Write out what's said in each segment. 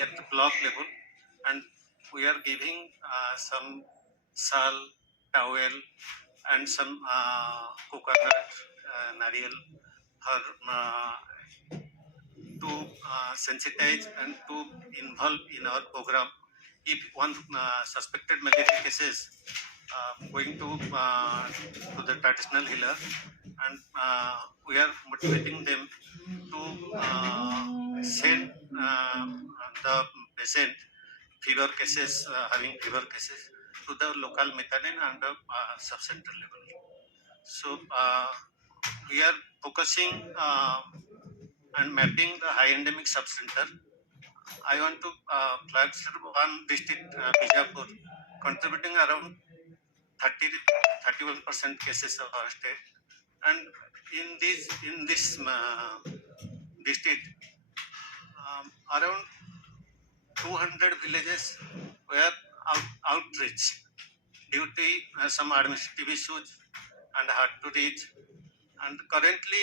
at the block level, and we are giving some sal, towel, and some coconut, nariyal for to sensitize and to involve in our program. If one suspected malaria cases, going to the traditional healer, and we are motivating them to send the patient fever cases, having fever cases, to the local methadone and the sub-center level. So we are focusing and mapping the high endemic sub-center. I want to flag one district, Bijapur, contributing around 31% cases of our state, and in this district, around 200 villages were outreach due to some administrative issues and hard to reach. And currently,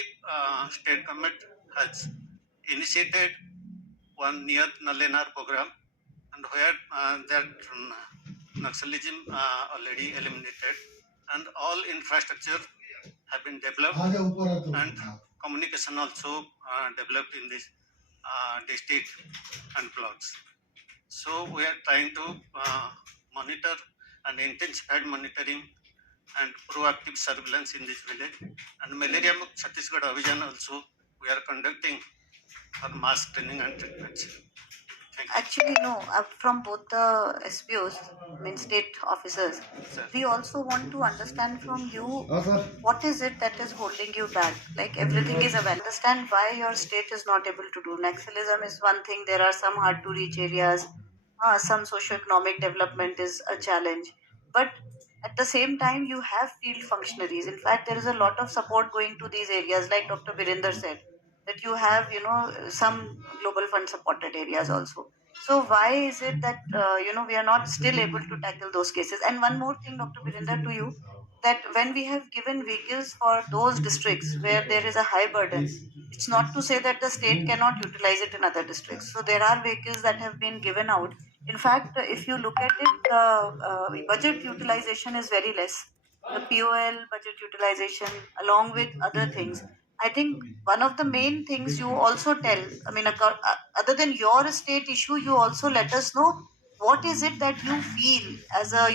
state government has initiated one near Nalenar program, and where that Naxalism already eliminated, and all infrastructure have been developed, and communication also developed in this district and blocks. So we are trying to monitor and intensified monitoring and proactive surveillance in this village. And Malaria Mukt Chhattisgarh Abhijan also we are conducting for mass training and treatments. Actually, no, from both the SPOs, mean state officers, Sir. we also want to understand from you what is it that is holding you back. Like everything is available. Understand why your state is not able to do. Naxalism is one thing, there are some hard to reach areas, some socioeconomic development is a challenge. But at the same time, you have field functionaries. In fact, there is a lot of support going to these areas, like Dr. Virender said, that you have, some global fund supported areas also. So why is it that we are not still able to tackle those cases? And one more thing, Dr. Virender, to you, that when we have given vehicles for those districts where there is a high burden, it's not to say that the state cannot utilize it in other districts. So there are vehicles that have been given out. In fact, if you look at it, the budget utilization is very less. The POL budget utilization, along with other things, I think one of the main things you also tell, I mean, other than your state issue, you also let us know what is it that you feel as a,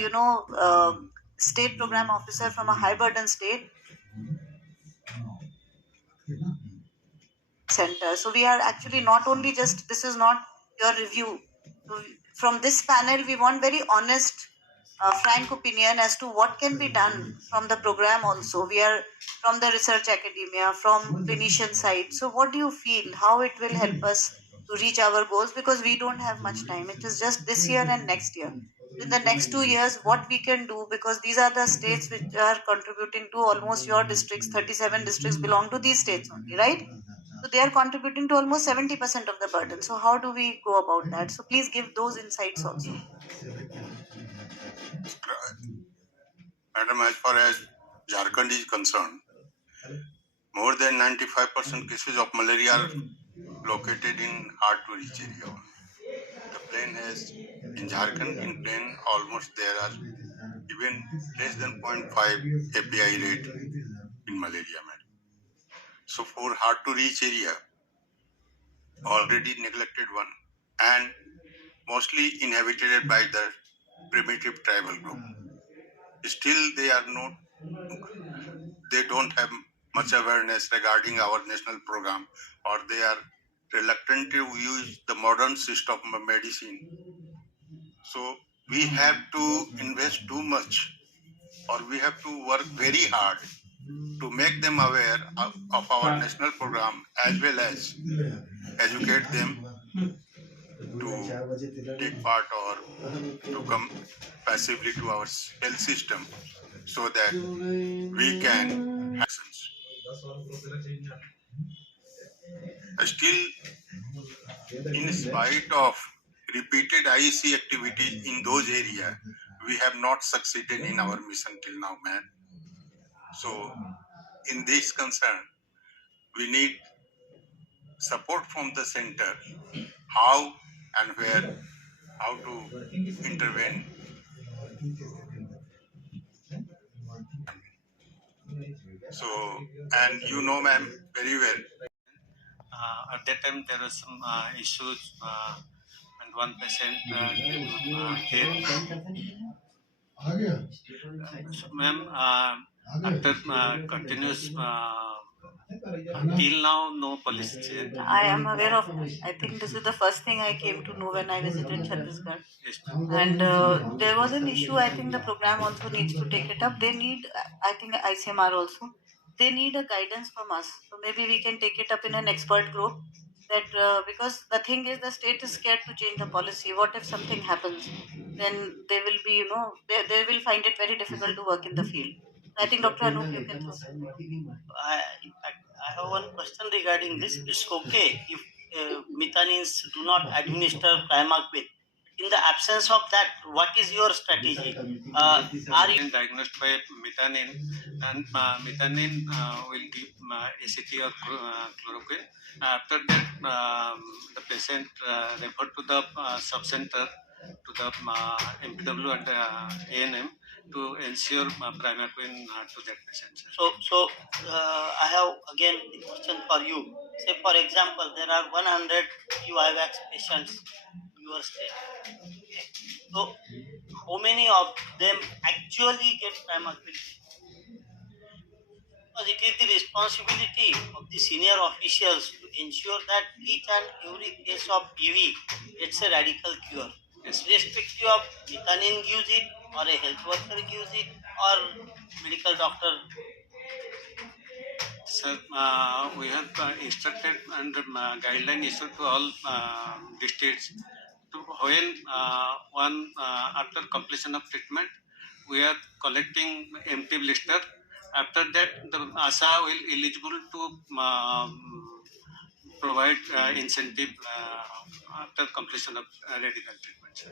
state program officer from a high burden state center. So we are actually not only just, this is not your review. So from this panel, we want very honest, frank opinion as to what can be done from the program also. We are from the research academia, from clinician side. So what do you feel? How it will help us to reach our goals? Because we don't have much time. It is just this year and next year. In the next 2 years, what we can do, because these are the states which are contributing to almost your districts, 37 districts belong to these states only, right? So they are contributing to almost 70% of the burden. So how do we go about that? So please give those insights also. Madam, as far as Jharkhand is concerned, more than 95% cases of malaria are located in hard to reach area. The plain has, in Jharkhand, in plain almost there are even less than 0.5 API rate in malaria, madam. So for hard to reach area, already neglected one, and mostly inhabited by the primitive tribal group. Still, they don't have much awareness regarding our national program, or they are reluctant to use the modern system of medicine. So we have to invest too much, or we have to work very hard to make them aware of our national program, as well as educate them to take part or to come passively to our health system, so that we can actions. Still, in spite of repeated IEC activity in those areas, we have not succeeded in our mission till now, man. So, in this concern, we need support from the center. How? and where how to intervene. So, and you know, ma'am, very well. At that time, there were some issues, and one patient dead. So, ma'am, after continuous till now, no policy change. I am aware of that. I think this is the first thing I came to know when I visited Chhattisgarh. Yes, And there was an issue. I think the program also needs to take it up. They need, I think ICMR also, they need a guidance from us. So maybe we can take it up in an expert group. That because the thing is, the state is scared to change the policy. What if something happens? Then they will be, they will find it very difficult to work in the field. I think Dr. Anup, you can throw some. In fact, I have one question regarding this. It's okay if methanins do not administer Primaquine. In the absence of that, what is your strategy? Are you diagnosed by methionine, and methionine will give ACT or chloroquine. After that, the patient referred to the sub-center, to the MPW and ANM to ensure Primaquine to that patient. I have again a question for you. Say, for example, there are 100 UIVAX patients in your state. Okay. So, how many of them actually get Primaquine? Because it is the responsibility of the senior officials to ensure that each and every case of PV gets a radical cure. It's irrespective of methionine gives it, or a health worker gives it, or medical doctor. Sir, we have instructed and guideline issued to all the states to when after completion of treatment, we are collecting empty blister. After that, the ASA will eligible to provide incentive after completion of radical treatment, sir.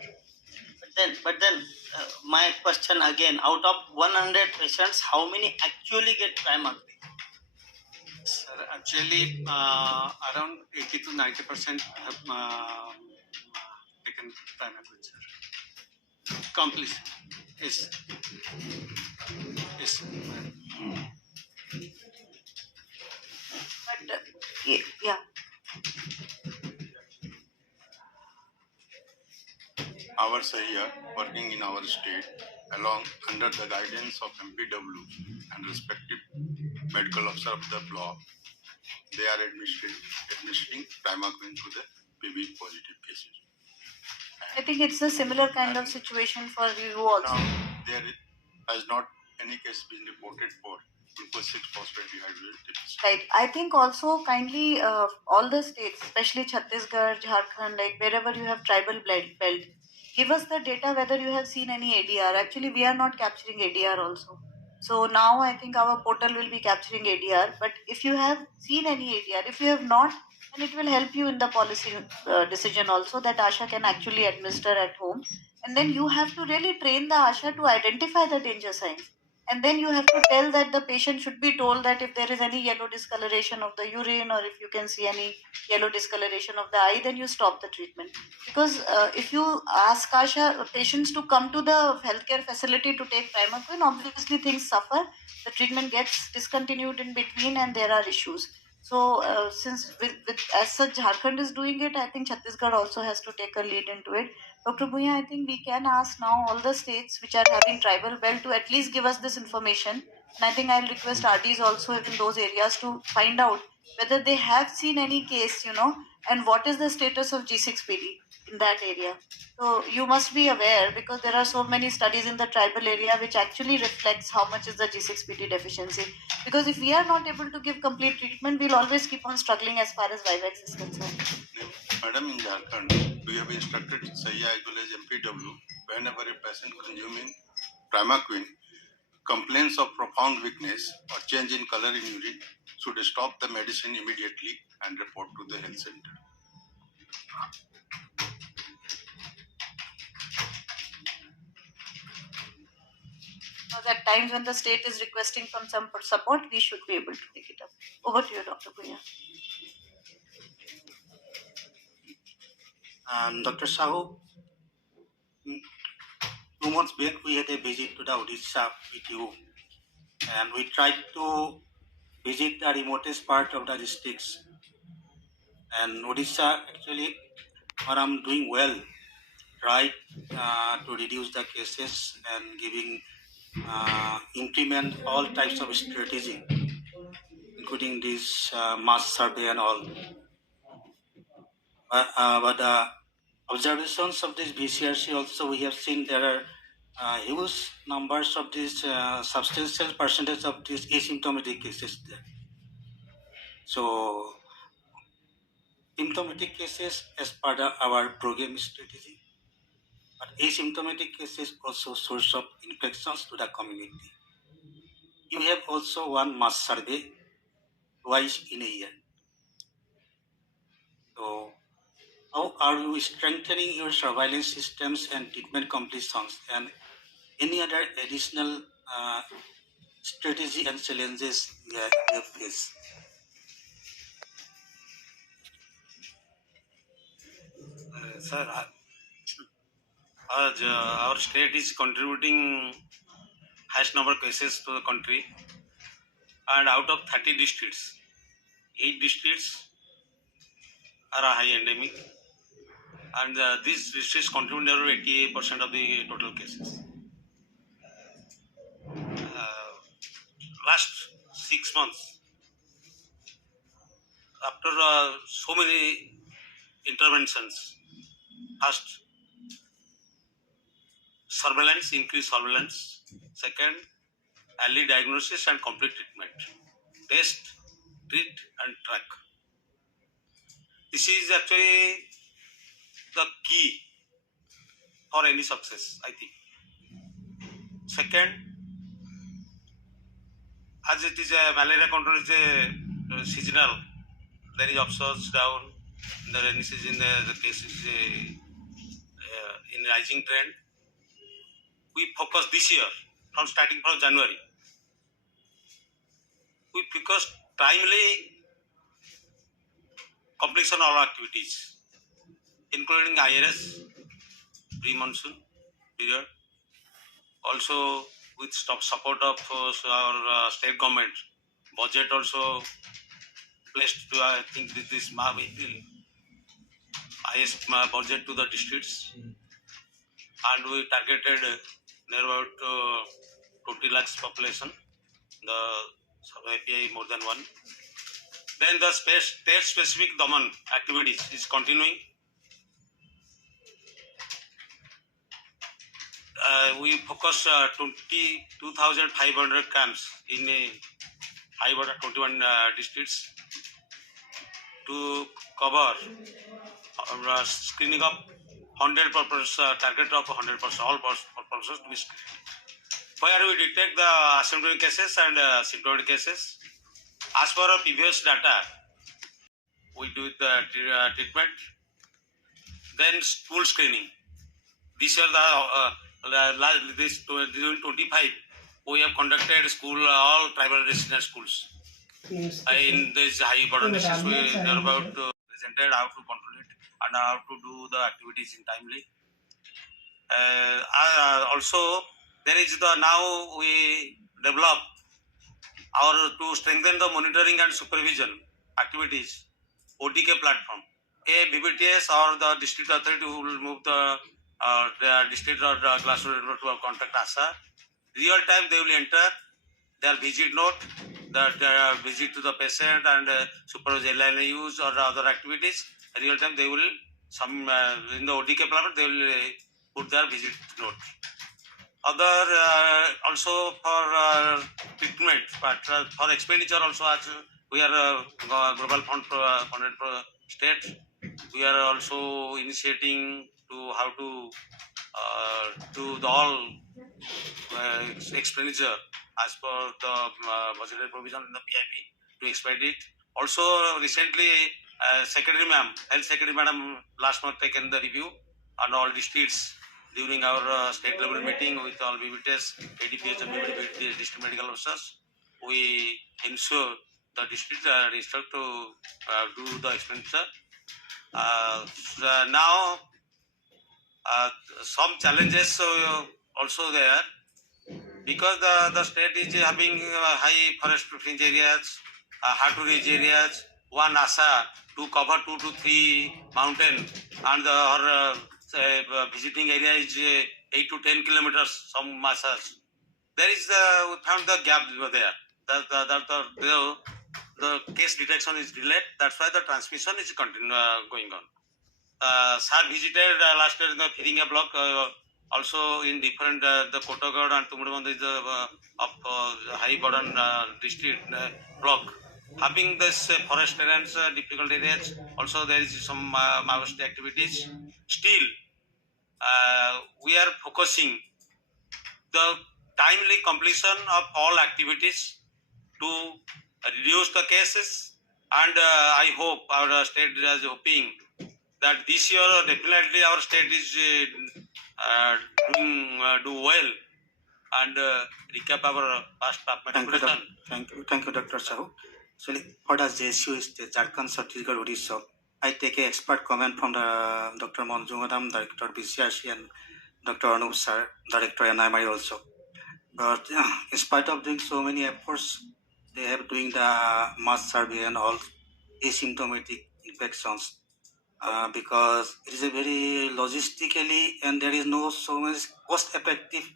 But then, my question again: out of 100 patients, how many actually get Primaquine? Sir, actually, around 80 to 90% have taken Primaquine, sir. Completion. Yes. Yes. But yeah. Our Sahiya working in our state along under the guidance of MPW and respective medical officer of the block, they are administering Primaquine to the PV positive cases. I think it's a similar kind of situation for you also. Now, there has not any case been reported for glucose 6 phosphate dehydrogenase deficiency. Right. I think also kindly all the states, especially Chhattisgarh, Jharkhand, like wherever you have tribal belt, give us the data whether you have seen any ADR. Actually, we are not capturing ADR also. So now I think our portal will be capturing ADR. But if you have seen any ADR, if you have not, then it will help you in the policy decision also that ASHA can actually administer at home. And then you have to really train the ASHA to identify the danger signs. And then you have to tell that the patient should be told that if there is any yellow discoloration of the urine, or if you can see any yellow discoloration of the eye, then you stop the treatment. Because if you ask ASHA patients to come to the healthcare facility to take Primaquine, obviously things suffer. The treatment gets discontinued in between and there are issues. So since with as such Jharkhand is doing it, I think Chhattisgarh also has to take a lead into it. Dr. Bhuya, I think we can ask now all the states which are having tribal belt to at least give us this information. And I think I'll request RDs also in those areas to find out whether they have seen any case, and what is the status of G6PD in that area. So you must be aware, because there are so many studies in the tribal area which actually reflects how much is the G6PD deficiency. Because if we are not able to give complete treatment, we'll always keep on struggling as far as Vivax is concerned. Madam, in Jharkhand, we have instructed Sahiya as well as MPW, whenever a patient consuming Primaquine complains of profound weakness or change in color in urine, should stop the medicine immediately and report to the health center. Because at times when the state is requesting from some support, we should be able to take it up. Over to you, Dr. Bhuya. Dr. Sahu, 2 months back we had a visit to the Odisha with you, and we tried to visit the remotest part of the districts. And Odisha actually, I'm doing well, tried to reduce the cases and giving implement all types of strategy, including this mass survey and all. But observations of this VCRC also, we have seen there are huge numbers of these substantial percentage of these asymptomatic cases there. So symptomatic cases as part of our program strategy, but asymptomatic cases also source of infections to the community. You have also one mass survey twice in a year. So how are you strengthening your surveillance systems and treatment completions, and any other additional strategy and challenges you face? Sir, our state is contributing highest number of cases to the country, and out of 30 districts, 8 districts are a high endemic, and these districts contribute over 88% of the total cases. Last 6 months, after so many interventions, first surveillance, increased surveillance, second early diagnosis and complete treatment, test, treat and track. This is actually the key for any success, I think. Second, as it is a malaria control is a seasonal, there is upsurge down in the rainy season, the case is in rising trend. We focus this year starting from January. We focus timely completion of all activities, including IRS, pre-monsoon period. Also with support of our state government, budget also placed to, I think this highest budget to the districts, and we targeted near about 20 lakhs population, the API more than one. Then the state specific Daman activities is continuing. We focus 22,500 camps in 21 districts to cover screening of 100%, target of 100%, all purposes to be screened. Where we detect the asymptomatic cases and symptomatic cases. As per our previous data, we do the treatment, then school screening. This year, this 2025, we have conducted school, all tribal resident schools. In this high burden disease, we are about presented how to control it and how to do the activities in timely. Also, there is now we develop to strengthen the monitoring and supervision activities, OTK platform. A BBTS or the district authority will move the district or classroom to contact ASA. Real time they will enter their visit note, their visit to the patient and supervise LNUs or other activities. Real time they will in the OTK platform they will put their visit note. Other also for treatment, but for expenditure also, as we are global fund funded state, we are also initiating to how to do the all expenditure as per the budgeted provision in the PIP to expend it. Also recently, Secretary Ma'am, Health Secretary Madam last month taken the review on all districts during our state level meeting with all BBTS, ADPH and BBTS district medical officers. We ensure the district are instructed to do the expenditure. Now some challenges also there, because the state is having high forest fringe areas, hard to reach areas. One ASA to cover 2 to 3 mountain, and her visiting area is 8 to 10 kilometers. Some ASAs. There is we found the gap there. The case detection is delayed. That's why the transmission is going on. Sir visited last year in the Phiringa block, also in different the Kotagad and Tumudaband is of high burden district block. Having this forest terrains, difficult areas, also there is some Maoist activities. Still, we are focusing the timely completion of all activities to reduce the cases, and I hope our state is hoping that this year definitely our state is do well and recap our past performance. Thank you, Dr. Sahu. Actually, what as the issue is the Jharkhand, Chhattisgarh, Odisha. I take a expert comment from the Dr. Manju Madam, Director VCRC, and Dr. Anup Sir, Director NIMR also. But in spite of doing so many efforts, they have doing the mass survey and all asymptomatic infections. Because it is a very logistically and there is no so much cost effective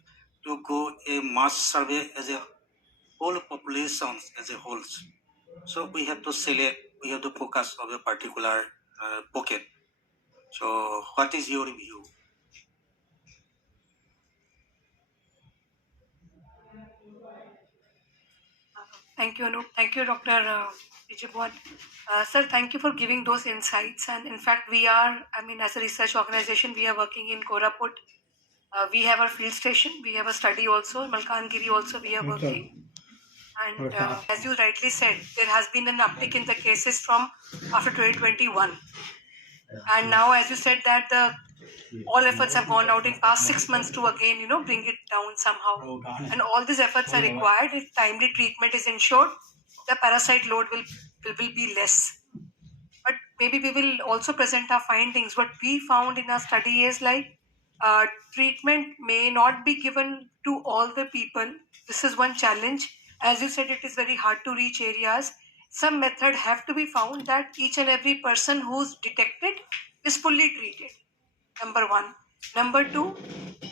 to go a mass survey as a whole population as a whole. So we have to select, we have to focus on a particular pocket. So what is your view? Thank you, Anup. Thank you, Dr. Vijayabhan. Sir, thank you for giving those insights. And in fact, we are, as a research organization, we are working in Koraput. We have our field station. We have a study also. Malkangiri also we are working. And as you rightly said, there has been an uptick in the cases from after 2021. And now, as you said, that all efforts have gone out in past 6 months to again, bring it down somehow. And all these efforts are required. If timely treatment is ensured, the parasite load will be less. But maybe we will also present our findings. What we found in our study is like treatment may not be given to all the people. This is one challenge. As you said, it is very hard to reach areas. Some method have to be found that each and every person who's detected is fully treated. Number one. Number two,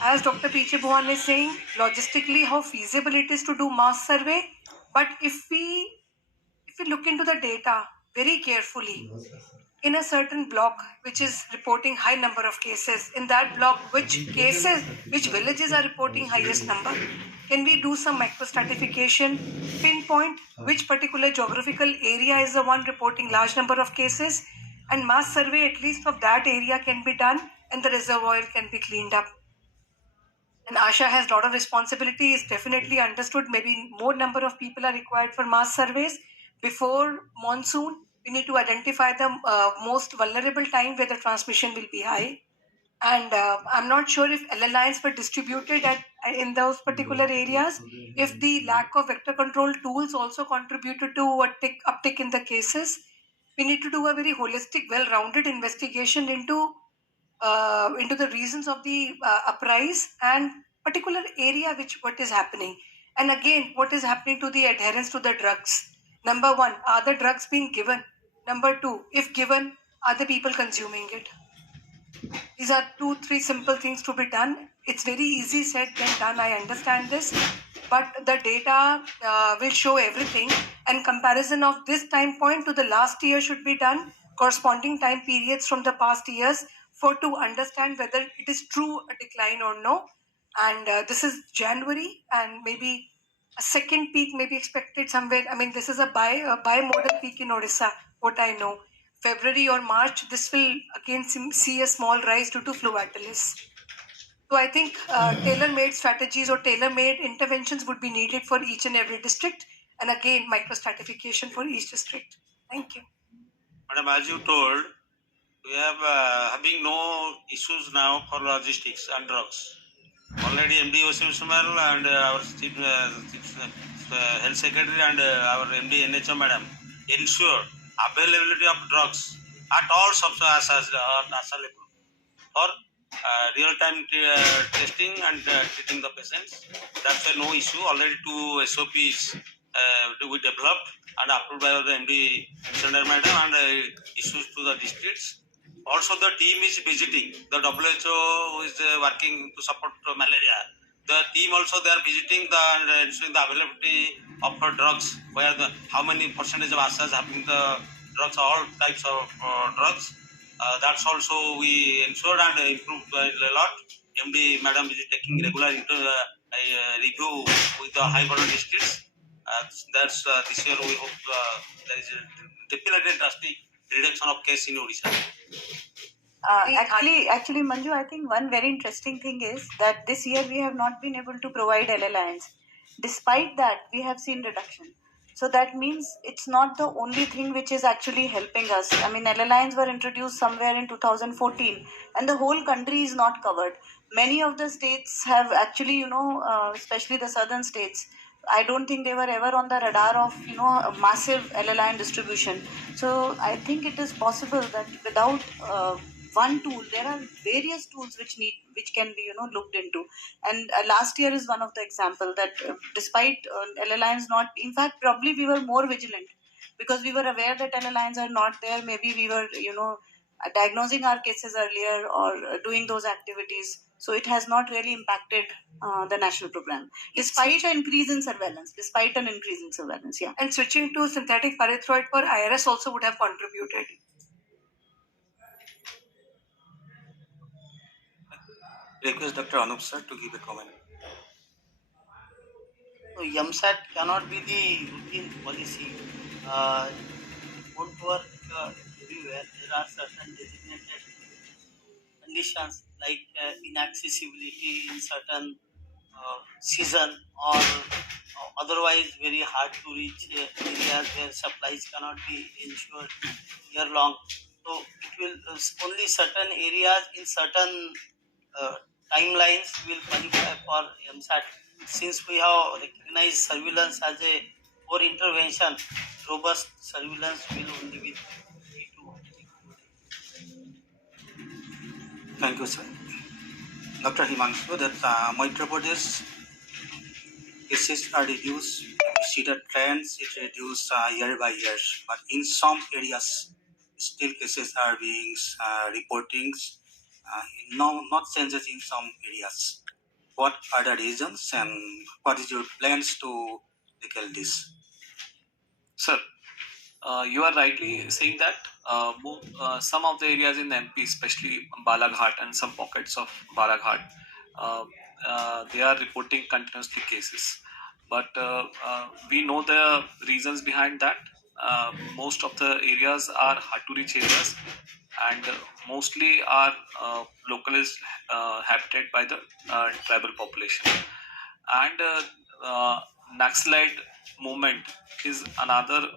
as Dr. Piche Bhuvan is saying, logistically how feasible it is to do mass survey. But if we look into the data very carefully, in a certain block which is reporting high number of cases, in that block which villages are reporting highest number, can we do some microstratification, pinpoint which particular geographical area is the one reporting large number of cases, and mass survey at least of that area can be done and the reservoir can be cleaned up. And ASHA has a lot of responsibility, is definitely understood. Maybe more number of people are required for mass surveys. Before monsoon, we need to identify the most vulnerable time where the transmission will be high. And I'm not sure if L lines were distributed in those particular areas. If the lack of vector control tools also contributed to uptick in the cases, we need to do a very holistic, well-rounded investigation into the reasons of the uprise and particular area what is happening, and again what is happening to the adherence to the drugs. Number one, are the drugs being given? Number two, if given, are the people consuming it? These are 2-3 simple things to be done. It's very easy said than done, I understand this, but the data will show everything, and comparison of this time point to the last year should be done, corresponding time periods from the past years, to understand whether it is true a decline or no. And this is January, and maybe a second peak may be expected somewhere. This is a bimodal peak in Odisha, what I know. February or March, this will again see a small rise due to fluatilis. So I think tailor-made strategies or tailor-made interventions would be needed for each and every district, and again microstratification for each district. Thank you. Madam, as you told, we have having no issues now for logistics and drugs. Already MD Osimsumal and our chief health secretary and our MD NHO madam ensure availability of drugs at all subsasa level for real-time testing and treating the patients. That's why no issue. Already two SOPs we developed and approved by the MD Sundar Madam and issues to the districts. Also, the team is visiting. The WHO is working to support malaria. The team also they are visiting the and ensuring the availability of drugs. Where the how many percentage of ASAs having the drugs, all types of drugs. That's also we ensured and improved a lot. MD Madam is taking regular review with the high burden districts. That's this year we hope there is a definitely drastic reduction of case in Odisha. Actually, Manju, I think one very interesting thing is that this year we have not been able to provide LLINs. Despite that, we have seen reduction. So that means it's not the only thing which is actually helping us. I mean, LLINs were introduced somewhere in 2014, and the whole country is not covered. Many of the states have actually, especially the southern states, I don't think they were ever on the radar of a massive LLIN distribution. So I think it is possible that without one tool, there are various tools which can be looked into. And last year is one of the example that despite LLINs not, in fact, probably we were more vigilant because we were aware that LLINs are not there. Maybe we were diagnosing our cases earlier or doing those activities. So it has not really impacted the national program, despite an increase in surveillance. Yeah. And switching to synthetic pyrethroid for IRS also would have contributed. Request Dr. Anup sir to give a comment. So YAMSAT cannot be the routine policy. Won't work everywhere. There are certain designated conditions like inaccessibility in certain season or otherwise very hard to reach areas where supplies cannot be ensured year long. So it will only certain areas in certain uh, timelines will qualify for MSAT. Since we have recognized surveillance as a core intervention, robust surveillance will only be key to. Thank you, sir. Dr. Himanshu, that Madhya Pradesh cases are reduced. We see the trends, it reduced year by year. But in some areas, still cases are being reporting. No, not changes in some areas. What are the reasons and what is your plans to tackle this? Sir, you are rightly saying that some of the areas in MP, especially Balaghat and some pockets of Balaghat, they are reporting continuously cases. But we know the reasons behind that. Most of the areas are hard to reach areas, and mostly are locally habited by the tribal population. And Naxalite movement is another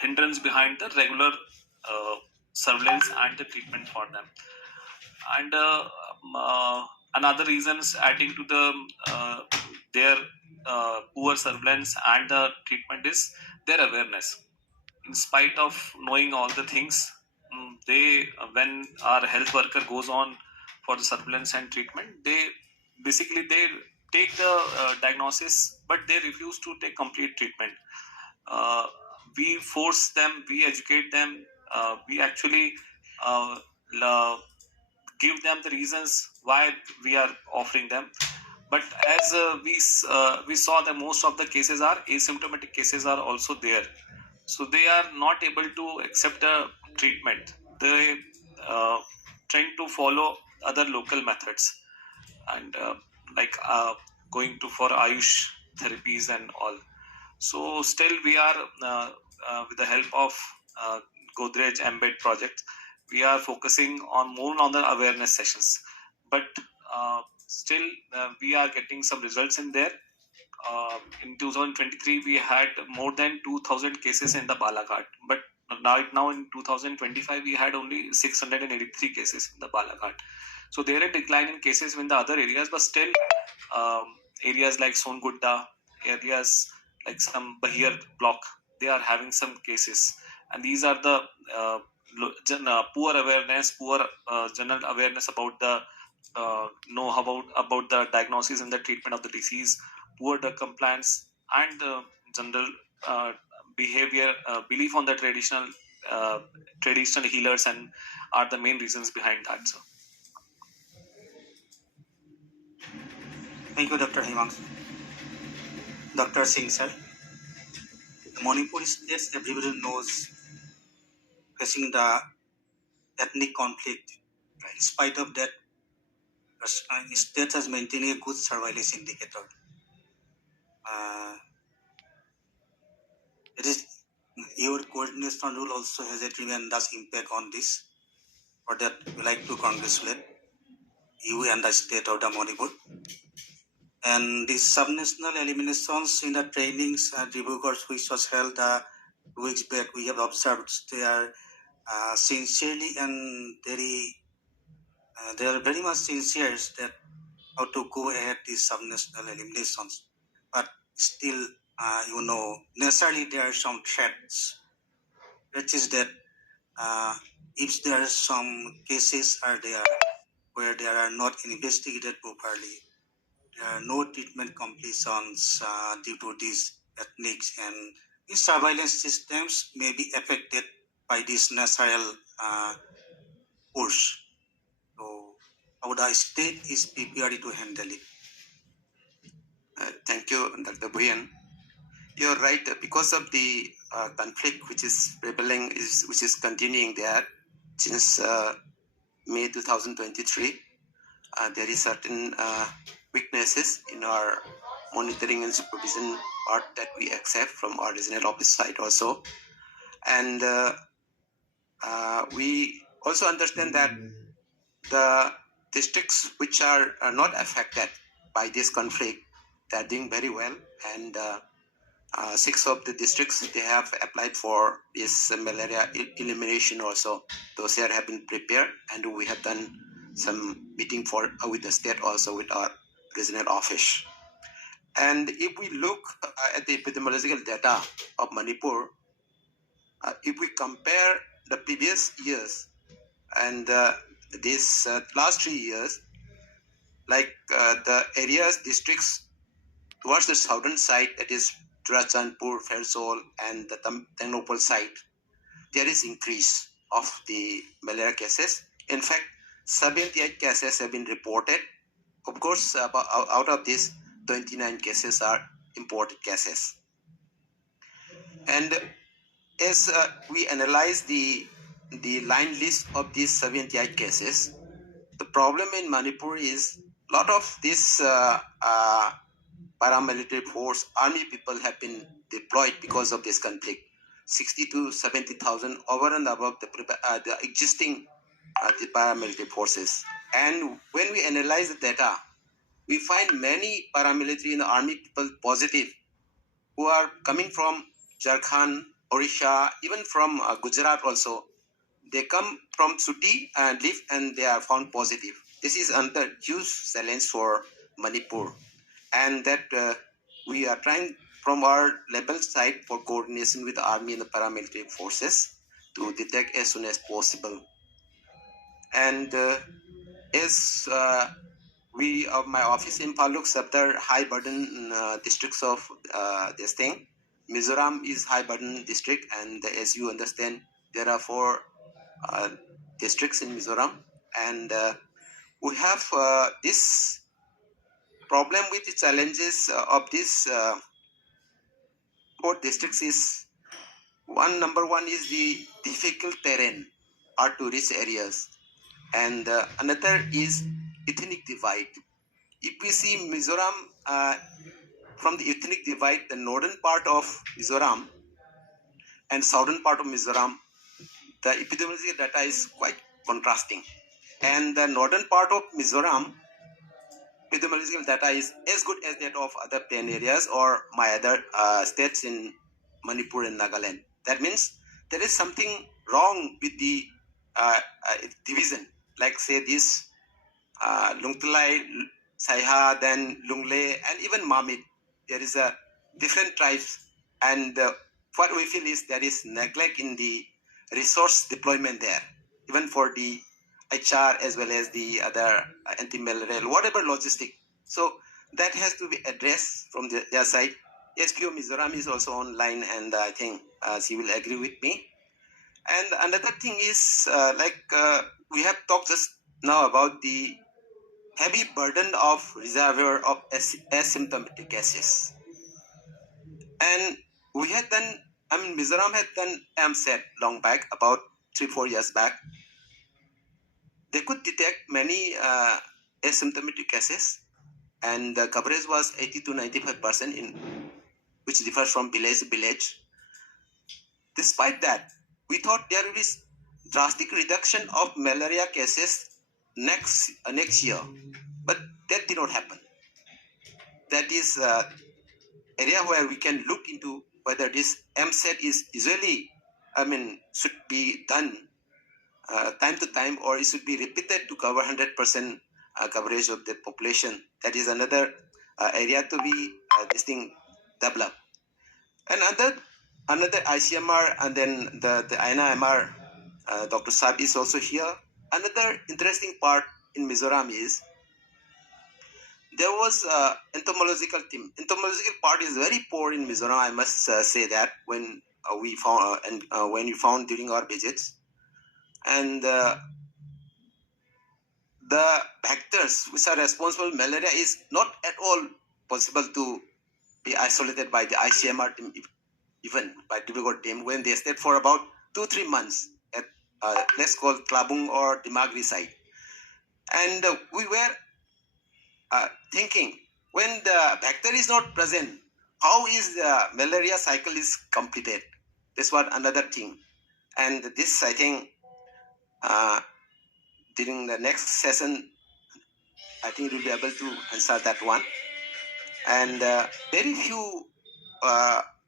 hindrance behind the regular surveillance and the treatment for them. And another reasons adding to the their poor surveillance and the treatment is their awareness. In spite of knowing all the things, they when our health worker goes on for the surveillance and treatment, they basically they take the diagnosis, but they refuse to take complete treatment. We force them, we educate them, we actually uh, give them the reasons why we are offering them. But as we saw that most of the cases are asymptomatic cases are also there, so they are not able to accept a treatment. They trying to follow other local methods, and like going to for Ayush therapies and all. So still we are with the help of Godrej Embed project, we are focusing on more on the awareness sessions. But still we are getting some results in there. In 2023, we had more than 2,000 cases in the Balaghat, but now in 2025, we had only 683 cases in the Balaghat. So there is a decline in cases in the other areas, but still areas like Songudda, areas like some Bahir block, they are having some cases. And these are the poor awareness, poor general awareness about the know about the diagnosis and the treatment of the disease, poor the compliance, and general behavior belief on the traditional healers and are the main reasons behind that. So Thank you, Dr. Himang. Dr. Singh, sir. Manipur states, everybody knows, facing the ethnic conflict. In spite of that, the state has maintained a good surveillance indicator. It is your coordination rule also has a tremendous impact on this. For that, we like to congratulate you and the state of the Manipur. And the subnational eliminations in the trainings at Dibrugarh, which was held 2 weeks back, we have observed they are sincerely and they are very much sincere that how to go ahead these subnational eliminations. But still, necessarily there are some threats. That is that if there are some cases are there where they are not investigated properly, there are no treatment completions due to these techniques, and these surveillance systems may be affected by this natural force. So, how the state is prepared to handle it? Thank you, Dr. Bhuyan. You're right. Because of the conflict which is prevailing, which is continuing there since May 2023, there is certain weaknesses in our monitoring and supervision part that we accept from our regional office side also, and we also understand that the districts which are not affected by this conflict, they are doing very well, and 6 of the districts, they have applied for this malaria elimination also. Those here have been prepared, and we have done some meeting with the state also with our regional office. And if we look at the epidemiological data of Manipur, if we compare the previous years and these last 3 years, like the areas, districts towards the southern side, that is Churachandpur, Fersol, and the Ternopal side, there is increase of the malaria cases. In fact, 78 cases have been reported. Of course, out of these, 29 cases are imported cases. And as we analyze the line list of these 78 cases, the problem in Manipur is a lot of this paramilitary force, army people have been deployed because of this conflict. 60 to 70,000 over and above the existing the paramilitary forces. And when we analyze the data, we find many paramilitary and army people positive who are coming from Jharkhand, Odisha, even from Gujarat also. They come from Suti and live, and they are found positive. This is another huge challenge for Manipur, and that we are trying from our level side for coordination with the army and the paramilitary forces to detect as soon as possible. And as my office in Imphal looks after high burden districts of this thing. Mizoram is high burden district, and as you understand, there are 4 districts in Mizoram, and we have this problem with the challenges of these 4 districts is number one is the difficult terrain or tourist areas, and another is ethnic divide. If we see Mizoram from the ethnic divide, the northern part of Mizoram and southern part of Mizoram, the epidemiological data is quite contrasting. And the northern part of Mizoram, epidemiological data is as good as that of other plain areas or my other states in Manipur and Nagaland. That means there is something wrong with the division. Like say this Lungtalai, Saiha, then Lungle, and even Mamit. There is a different tribes, and what we feel is there is neglect in the resource deployment there, even for the HR as well as the other anti-malarial, whatever logistic. So that has to be addressed from their side. SPO Mizoram is also online, and I think she will agree with me. And another thing is, we have talked just now about the heavy burden of reservoir of asymptomatic cases. And we had done, Mizoram had done MSET long back, about 3-4 years back. They could detect many asymptomatic cases, and the coverage was 80 to 95%, which differs from village to village. Despite that, we thought there will be drastic reduction of malaria cases next year, but that did not happen. That is area where we can look into whether this MSET is usually, should be done time to time, or it should be repeated to cover 100% coverage of the population. That is another area to be this thing developed. And another ICMR, and then the NIMR, Dr. Saab is also here. Another interesting part in Mizoram is there was entomological team. Entomological part is very poor in Mizoram, I must say that, when we found when we found during our visits. And the vectors which are responsible for malaria is not at all possible to be isolated by the ICMR team, even by Dibrugarh team, when they stayed for about 2-3 months at place called Klabung or Dimagri site. And we were thinking, when the vector is not present, how is the malaria cycle is completed? This was another thing. And this, I think, during the next session, I think we'll be able to answer that one. And very few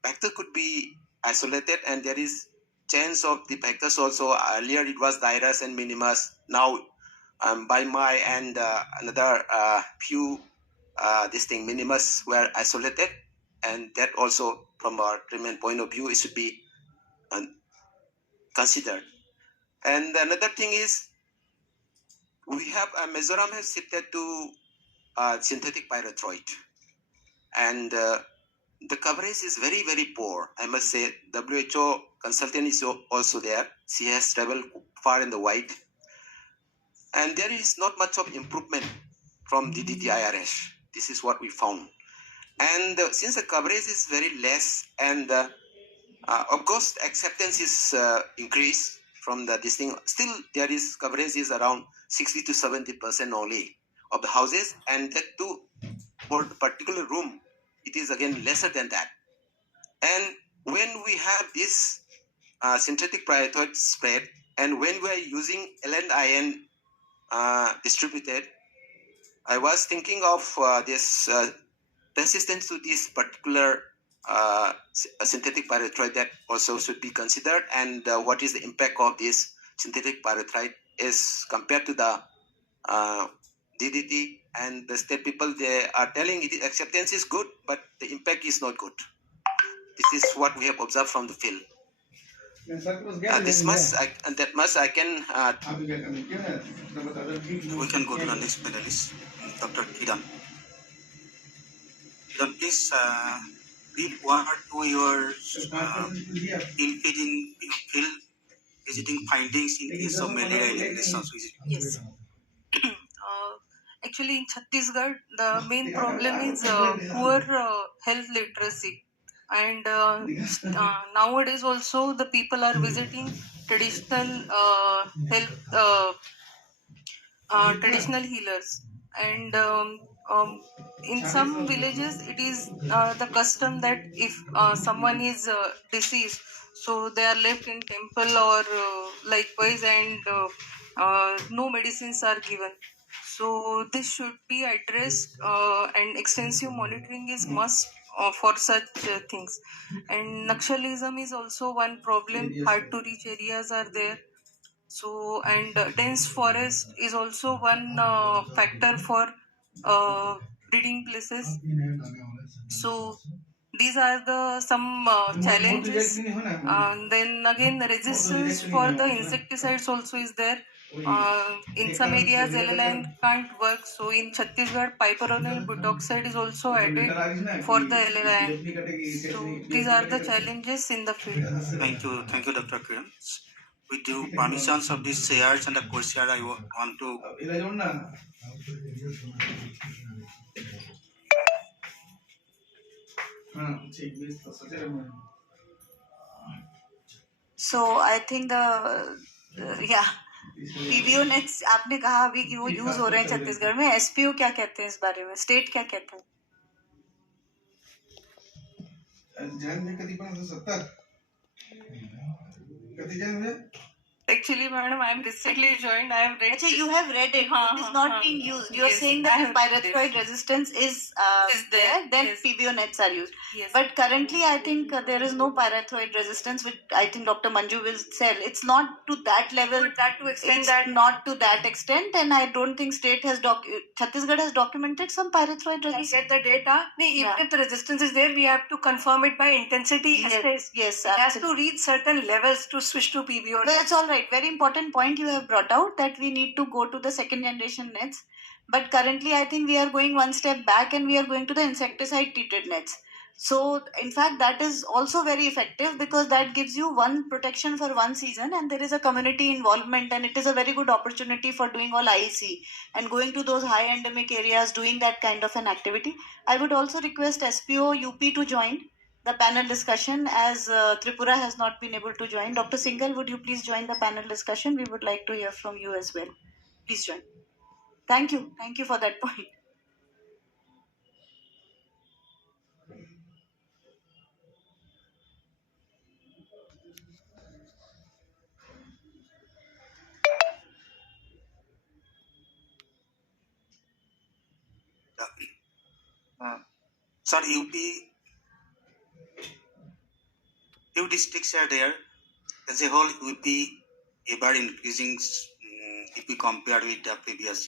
vector could be isolated, and there is chance of the vectors also. Earlier it was Dirus and Minimus. Now by my and another few Minimus were isolated, and that also, from our treatment point of view, it should be considered. And another thing is, we have Mizoram has shifted to synthetic pyrethroid, and the coverage is very, very poor. I must say, WHO consultant is also there. She has traveled far and wide, and there is not much of improvement from DDT-IRS. This is what we found. And since the coverage is very less, and of course acceptance is increased from this thing, still there is coverage is around 60 to 70% only of the houses, and that too for the particular room it is again lesser than that. And when we have this synthetic pyrethroid spread, and when we are using LNIN distributed, I was thinking of this resistance to this particular synthetic pyrethroid that also should be considered, and what is the impact of this synthetic pyrethroid is compared to the DDT. And the state people, they are telling it acceptance is good, but the impact is not good. This is what we have observed from the field. This much, that much I can. We can go to the next panelist, Dr. Kiran. Kiran, please brief 1 or 2 your field visiting findings in case of malaria eliminations. Yes. Actually, in Chhattisgarh, the main problem is poor health literacy. And nowadays also the people are visiting traditional traditional healers. And in some villages it is the custom that if someone is deceased, so they are left in temple or likewise, and no medicines are given. So this should be addressed, and extensive monitoring is must for such things. And Naxalism is also one problem. Hard to reach areas are there. So, and dense forest is also one factor for breeding places. So these are the some challenges. Then again, the resistance for the insecticides also is there. In some areas, LLN can't work. So in Chhattisgarh, piperonyl butoxide is also added for the LLN. So these are the challenges in the field. Thank you, Dr. Kiran. With your permissions of this chairs and the co-chair, I want to. So I think yeah, PBO nets आपने कहा अभी कि वो use हो रहे हैं छत्तीसगढ़ में. SPO क्या कहते हैं इस बारे में? स्टेट क्या कहता है? Actually, madam, I am recently joined. I have read. Actually, you have read it. It is not being used. You are Yes, saying I that have if read pyrethroid this. resistance is there, then yes. PBO nets are used. Yes. But currently, I think there is no pyrethroid resistance, which I think Dr. Manju will sell. It's not to that level. But that to extent It's that not to that extent, and I don't think state has Chhattisgarh has documented some pyrethroid I resistance. get the data. Even Yeah. if the resistance is there, we have to confirm it by intensity assays. Yes, It has to reach certain levels to switch to PBO. Well, that's all right. Very important point you have brought out, that we need to go to the second generation nets. But currently, I think we are going one step back and we are going to the insecticide treated nets. So, in fact, that is also very effective because that gives you one protection for one season and there is a community involvement, and it is a very good opportunity for doing all IEC and going to those high endemic areas, doing that kind of an activity. I would also request SPO UP to join the panel discussion, as Tripura has not been able to join. Dr. Singhal, would you please join the panel discussion? We would like to hear from you as well. Please join. Thank you. Thank you for that point. Sir, few districts are there. As a whole, UP ever increasing if we compare with the previous